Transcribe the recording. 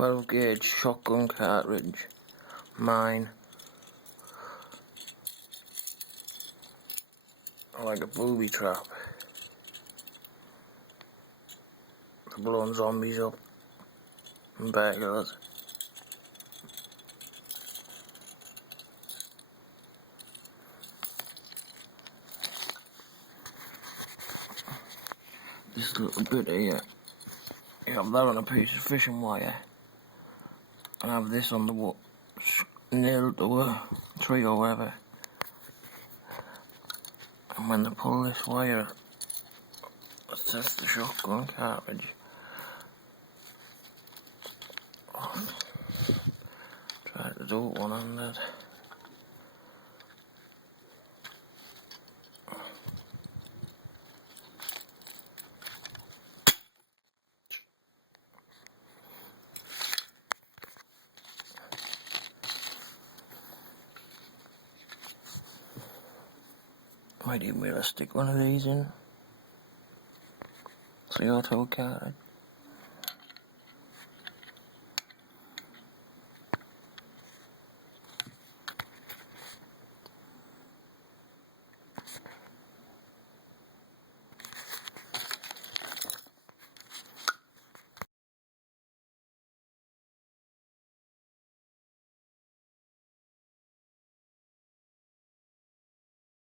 12 gauge shotgun cartridge, mine, like a booby trap for blowing zombies up and burglars. This little bit here, you have that on a piece of fishing wire, and have this on the nailed to a tree or whatever. And when they pull this wire, that's the shotgun cartridge. Try to do one on that. Might even be able to stick one of these in. So your toe cartridge.